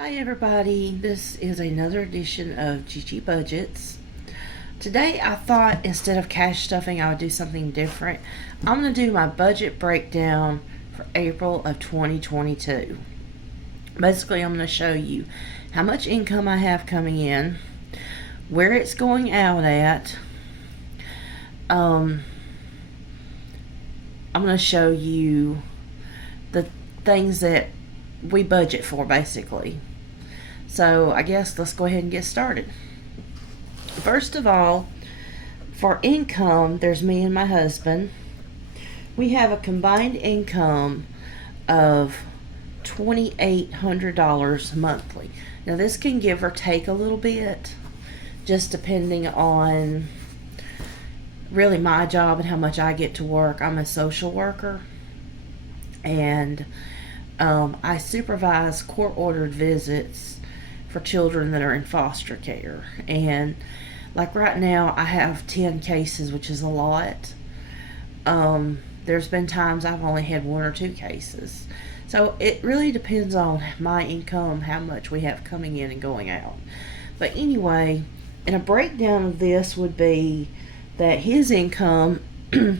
Hi everybody, this is another edition of Gigi Budgets. Today I thought instead of cash stuffing I would do something different. I'm going to do my budget breakdown for April of 2022. Basically I'm going to show you how much income I have coming in, where it's going out at. I'm going to show you the things that we budget for basically. So I guess let's go ahead and get started. First of all, for income, there's me and my husband. We have a combined income of $2,800 monthly. Now this can give or take a little bit, just depending on really my job and how much I get to work. I'm a social worker, and I supervise court-ordered visits for children that are in foster care. And like right now, I have 10 cases, which is a lot. There's been times I've only had one or two cases. So it really depends on my income, how much we have coming in and going out. But anyway, and a breakdown of this would be that his income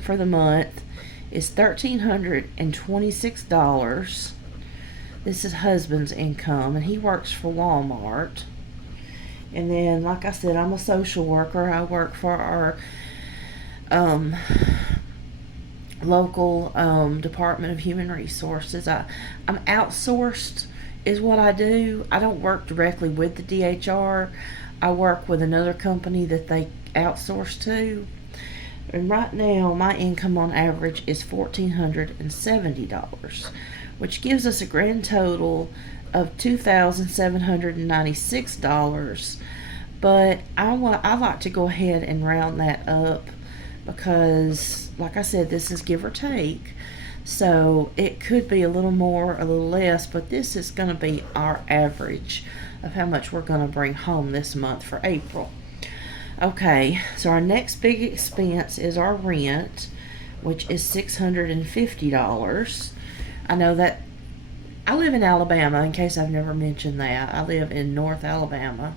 for the month is $1,326. This is husband's income, and he works for Walmart. And then, like I said, I'm a social worker. I work for our local Department of Human Resources. I'm outsourced is what I do. I don't work directly with the DHR. I work with another company that they outsource to. And right now, my income on average is $1,470, which gives us a grand total of $2,796. But I like to go ahead and round that up because, like I said, this is give or take. So it could be a little more, a little less, but this is going to be our average of how much we're going to bring home this month for April. Okay, so our next big expense is our rent, which is $650. I know that I live in Alabama, in case I've never mentioned that. I live in Northwest Alabama.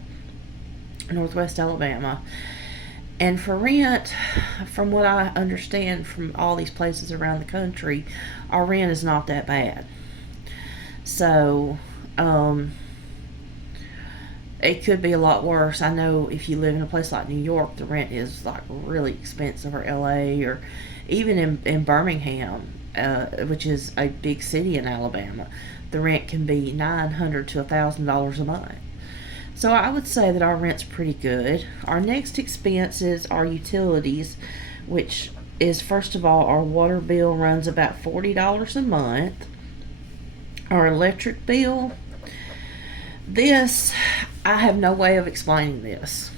And for rent, from what I understand from all these places around the country, our rent is not that bad. So, it could be a lot worse. I know if you live in a place like New York, the rent is like really expensive, or LA, or even in Birmingham, which is a big city in Alabama, the rent can be $900 to $1,000 a month. So I would say that our rent's pretty good. Our next expenses are utilities, which is, first of all, our water bill runs about $40 a month. Our electric bill, this, I have no way of explaining this.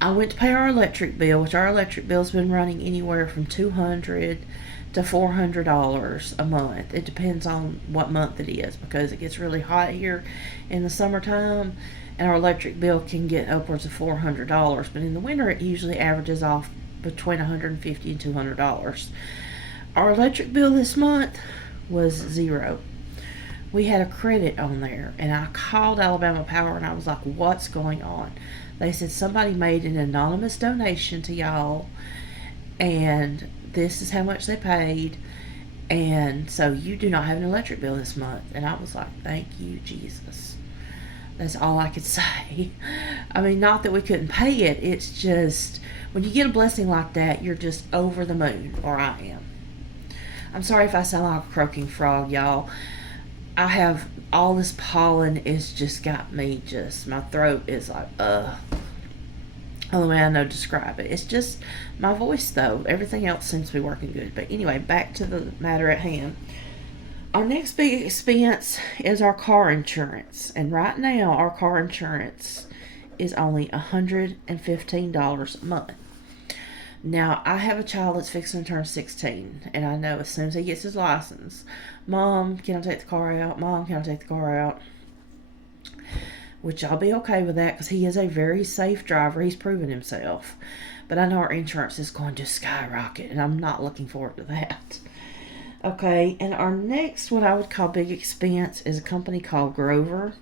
I went to pay our electric bill, which our electric bill's been running anywhere from $200 to $400 a month. It depends on what month it is, because it gets really hot here in the summertime, and our electric bill can get upwards of $400. But in the winter, it usually averages off between $150 and $200. Our electric bill this month was zero. We had a credit on there, and I called Alabama Power and I was like, what's going on? They said somebody made an anonymous donation to y'all, and this is how much they paid, and so you do not have an electric bill this month. And I was like, thank you, Jesus. That's all I could say. I mean, not that we couldn't pay it, it's just when you get a blessing like that, you're just over the moon, or I am. I'm sorry if I sound like a croaking frog, y'all. I have all this pollen, it's just got me, my throat is like, only way I know to describe it. It's just my voice, though. Everything else seems to be working good. But anyway, back to the matter at hand. Our next big expense is our car insurance. And right now, our car insurance is only $115 a month. Now, I have a child that's fixing to turn 16, and I know as soon as he gets his license, Mom, can I take the car out? Mom, can I take the car out? Which I'll be okay with that, because he is a very safe driver. He's proven himself. But I know our insurance is going to skyrocket, and I'm not looking forward to that. Okay, and our next, what I would call big expense, is a company called Grover,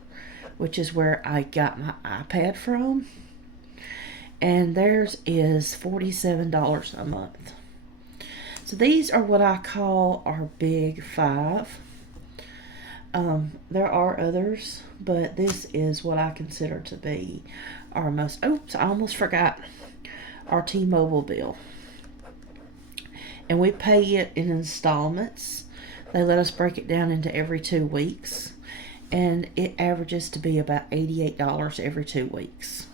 which is where I got my iPad from. And theirs is $47 a month. So these are what I call our big five. There are others, but this is what I consider to be our most. Oops, I almost forgot our T-Mobile bill. And we pay it in installments. They let us break it down into every 2 weeks. And it averages to be about $88 every 2 weeks.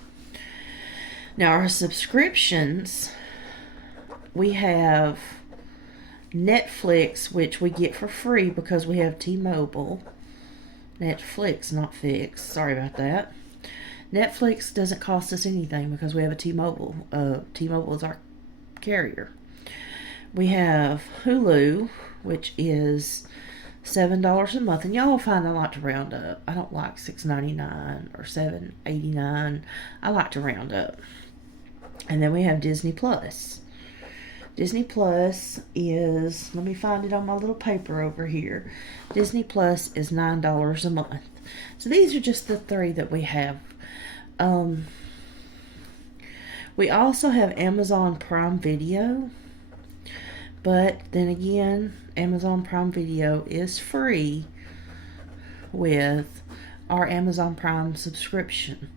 Now, our subscriptions, we have Netflix, which we get for free because we have T-Mobile. Netflix, not Fix. Sorry about that. Netflix doesn't cost us anything because we have a T-Mobile. T-Mobile is our carrier. We have Hulu, which is $7 a month, and y'all will find I like to round up. I don't like $6.99 or $7.89. I like to round up. And then we have Disney Plus. Disney Plus is, let me find it on my little paper over here. Disney Plus is $9 a month. So these are just the three that we have. We also have Amazon Prime Video. But then again, Amazon Prime Video is free with our Amazon Prime subscription.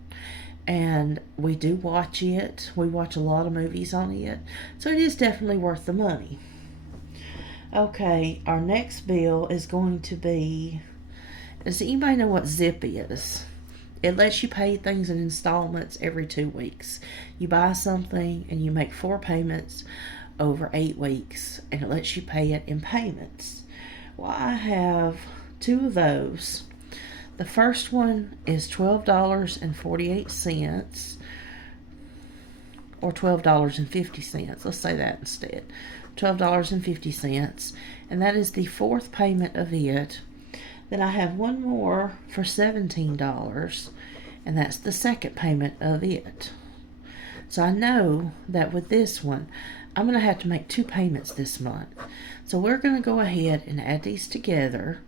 And we do watch it. We watch a lot of movies on it. So it is definitely worth the money. Okay, our next bill is going to be... Does anybody know what Zip is? It lets you pay things in installments every 2 weeks. You buy something and you make 4 payments over 8 weeks, and it lets you pay it in payments. Well, I have 2 of those. The first one is $12.48, or $12.50. Let's say that instead. $12.50, and that is the 4th payment of it. Then I have one more for $17, and that's the 2nd payment of it. So I know that with this one, I'm going to have to make 2 payments this month. So we're going to go ahead and add these together,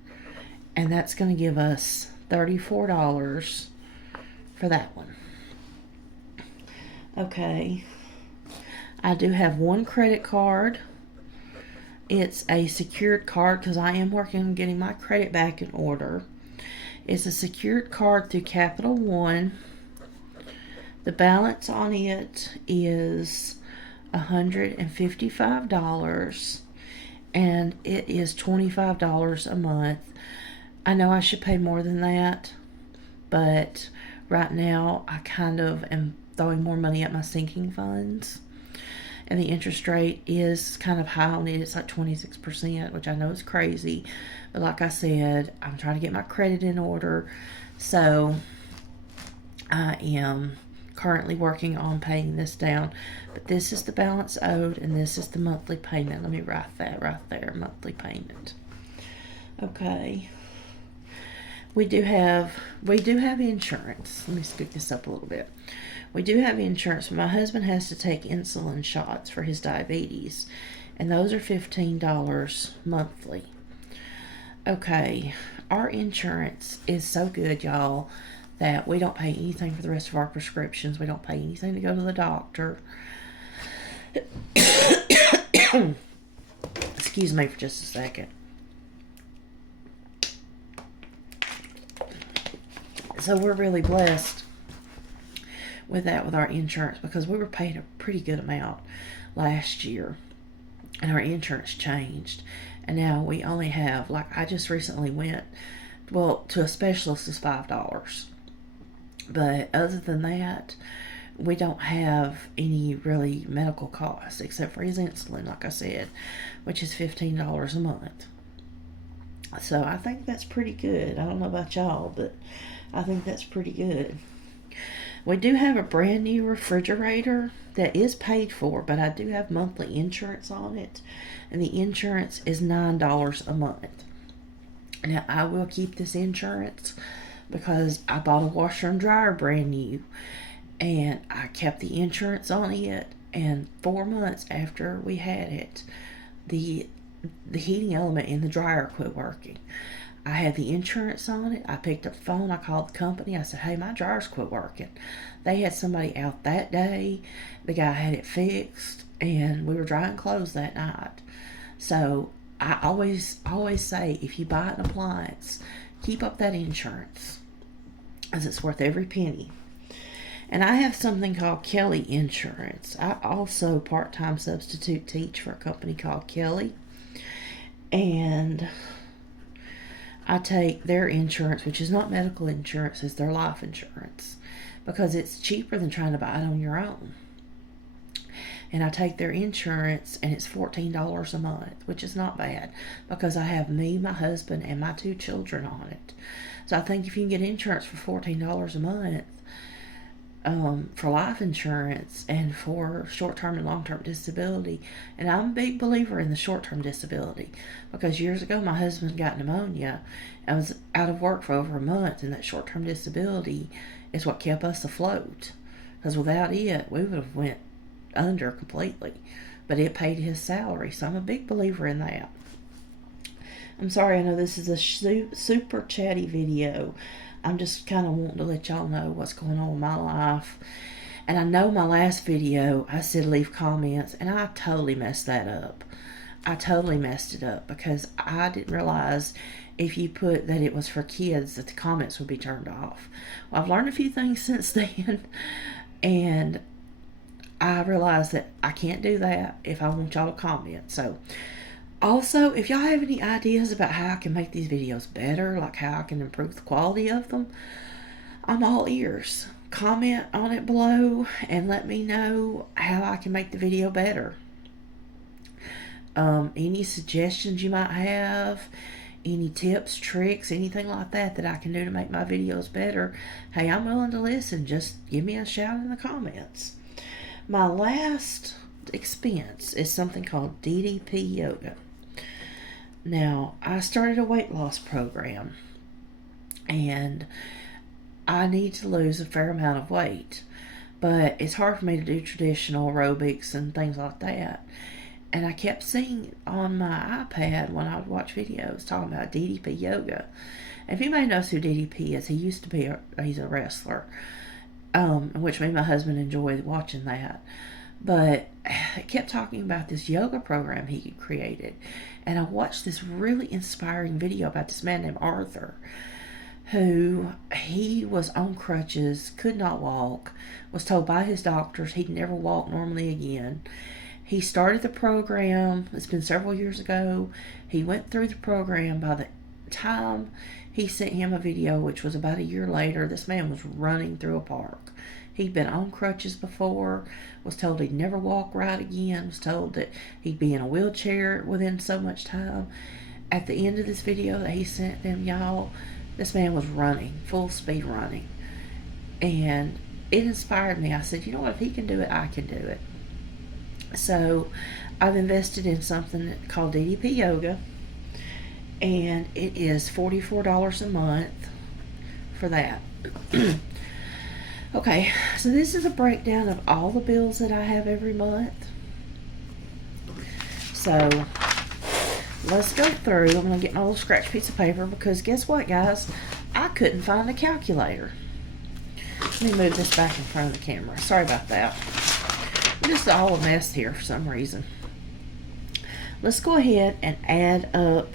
and that's going to give us $34 for that one. Okay. I do have one credit card. It's a secured card because I am working on getting my credit back in order. It's a secured card through Capital One. The balance on it is $155, and it is $25 a month. I know I should pay more than that, but right now I kind of am throwing more money at my sinking funds, and the interest rate is kind of high on it. It's like 26%, which I know is crazy, but like I said, I'm trying to get my credit in order, so I am currently working on paying this down. But this is the balance owed, and this is the monthly payment. Let me write that right there, monthly payment. Okay. We do have insurance. Let me speak this up a little bit. We do have insurance, but my husband has to take insulin shots for his diabetes, and those are $15 monthly. Okay, our insurance is so good, y'all, that we don't pay anything for the rest of our prescriptions. We don't pay anything to go to the doctor. Excuse me for just a second. So we're really blessed with that, with our insurance, because we were paying a pretty good amount last year, and our insurance changed, and now we only have, like, I just recently went, well, to a specialist is $5. But other than that, we don't have any really medical costs except for his insulin, like I said, which is $15 a month. So I think that's pretty good. I don't know about y'all, but I think that's pretty good. We do have a brand new refrigerator that is paid for, but I do have monthly insurance on it, and the insurance is $9 a month. Now, I will keep this insurance because I bought a washer and dryer brand new, and I kept the insurance on it, and 4 months after we had it, the the heating element in the dryer quit working. I had the insurance on it. I picked up the phone. I called the company. I said, hey, my dryer's quit working. They had somebody out that day. The guy had it fixed, and we were drying clothes that night. So I always say, if you buy an appliance, keep up that insurance, as it's worth every penny. And I have something called Kelly Insurance. I also part-time substitute teach for a company called Kelly. And I take their insurance, which is not medical insurance, as their life insurance, because it's cheaper than trying to buy it on your own. And I take their insurance, and it's $14 a month, which is not bad, because I have me, my husband, and my 2 children on it. So I think if you can get insurance for $14 a month, for life insurance and for short-term and long-term disability. And I'm a big believer in the short-term disability, because years ago my husband got pneumonia. I was out of work for over a month, and that short-term disability is what kept us afloat, because without it we would have went under completely. But it paid his salary, so I'm a big believer in that. I'm sorry, I know this is a super chatty video. I'm just kind of wanting to let y'all know what's going on with my life. And I know my last video, I said leave comments, and I totally messed that up. I totally messed it up, because I didn't realize if you put that it was for kids that the comments would be turned off. Well, I've learned a few things since then, and I realized that I can't do that if I want y'all to comment. So also, if y'all have any ideas about how I can make these videos better, like how I can improve the quality of them, I'm all ears. Comment on it below and let me know how I can make the video better. Any suggestions you might have, any tips, tricks, anything like that I can do to make my videos better, hey, I'm willing to listen. Just give me a shout in the comments. My last expense is something called DDP yoga. Now, I started a weight loss program, and I need to lose a fair amount of weight, but it's hard for me to do traditional aerobics and things like that. And I kept seeing on my iPad when I would watch videos talking about DDP yoga. And if anybody knows who DDP is, he used to be he's a wrestler, which me and my husband enjoyed watching that. But it kept talking about this yoga program he had created. And I watched this really inspiring video about this man named Arthur, who he was on crutches, could not walk, was told by his doctors he'd never walk normally again. He started the program. It's been several years ago. He went through the program. By the time he sent him a video, which was about a year later, this man was running through a park. He'd been on crutches before, was told he'd never walk right again, was told that he'd be in a wheelchair within so much time. At the end of this video that he sent them, y'all, this man was running, full speed running. And it inspired me. I said, you know what, if he can do it, I can do it. So I've invested in something called DDP Yoga, and it is $44 a month for that. Okay, so this is a breakdown of all the bills that I have every month. So let's go through. I'm going to get my little scratch piece of paper, because guess what, guys? I couldn't find a calculator. Let me move this back in front of the camera. Sorry about that. We're just all a mess here for some reason. Let's go ahead and add up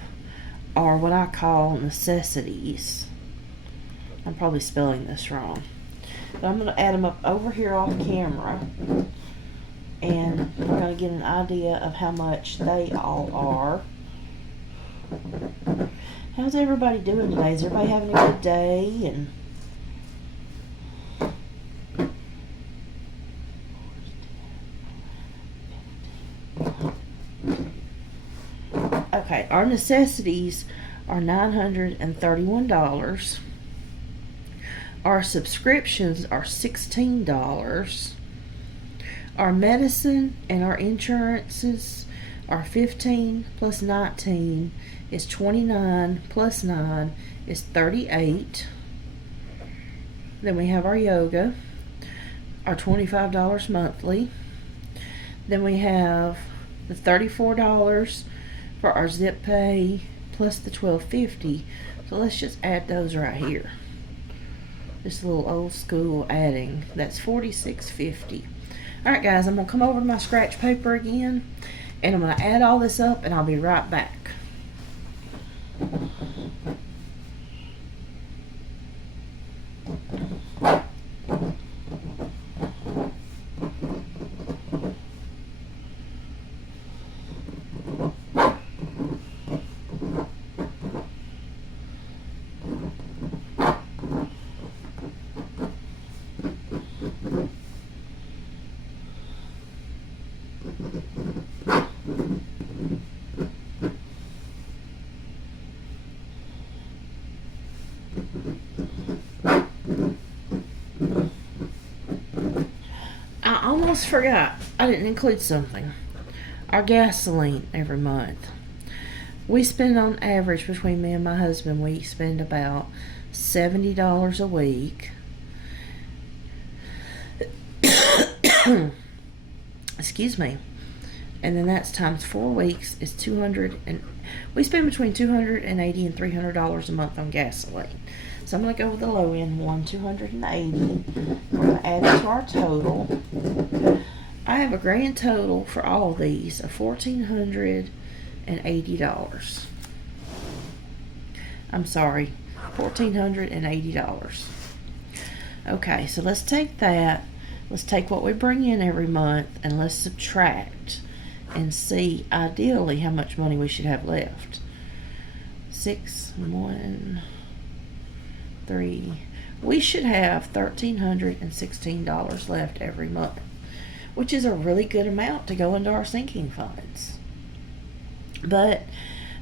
our what I call necessities. I'm probably spelling this wrong, but I'm going to add them up over here off camera, and we're going to get an idea of how much they all are. How's everybody doing today? Is everybody having a good day? And okay, our necessities are $931. Our subscriptions are $16. Our medicine and our insurances are 15 plus 19 is 29 plus 9 is 38. Then we have our yoga, our $25 monthly. Then we have the $34 for our zip pay plus the $12.50. So let's just add those right here. Just a little old school adding. That's $46.50. Alright guys, I'm going to come over to my scratch paper again, and I'm going to add all this up, and I'll be right back. I almost forgot. I didn't include something. Our gasoline every month. We spend on average, between me and my husband, we spend about $70 a week. Excuse me. And then that's times 4 weeks is we spend between $280 and $300 a month on gasoline. So I'm going to go with the low end one, $280. We're going to add it to our total. I have a grand total for all of these of $1,480. I'm sorry, $1,480. Okay, so let's take that. Let's take what we bring in every month and let's subtract and see ideally how much money we should have left. 6, 1, 3. We should have $1,316 left every month, which is a really good amount to go into our sinking funds. But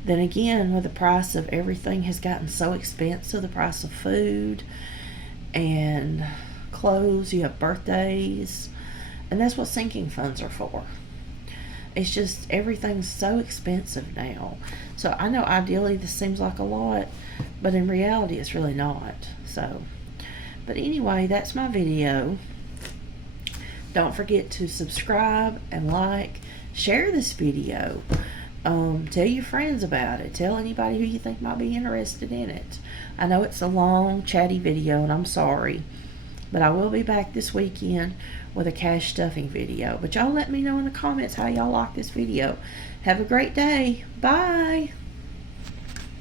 then again, with the price of everything has gotten so expensive, the price of food and clothes, you have birthdays, and that's what sinking funds are for. It's just everything's so expensive now. So I know ideally this seems like a lot, but in reality it's really not. So, but anyway, that's my video. Don't forget to subscribe and like, share this video. Tell your friends about it. Tell anybody who you think might be interested in it. I know it's a long, chatty video, and I'm sorry. But I will be back this weekend with a cash stuffing video. But y'all let me know in the comments how y'all like this video. Have a great day. Bye.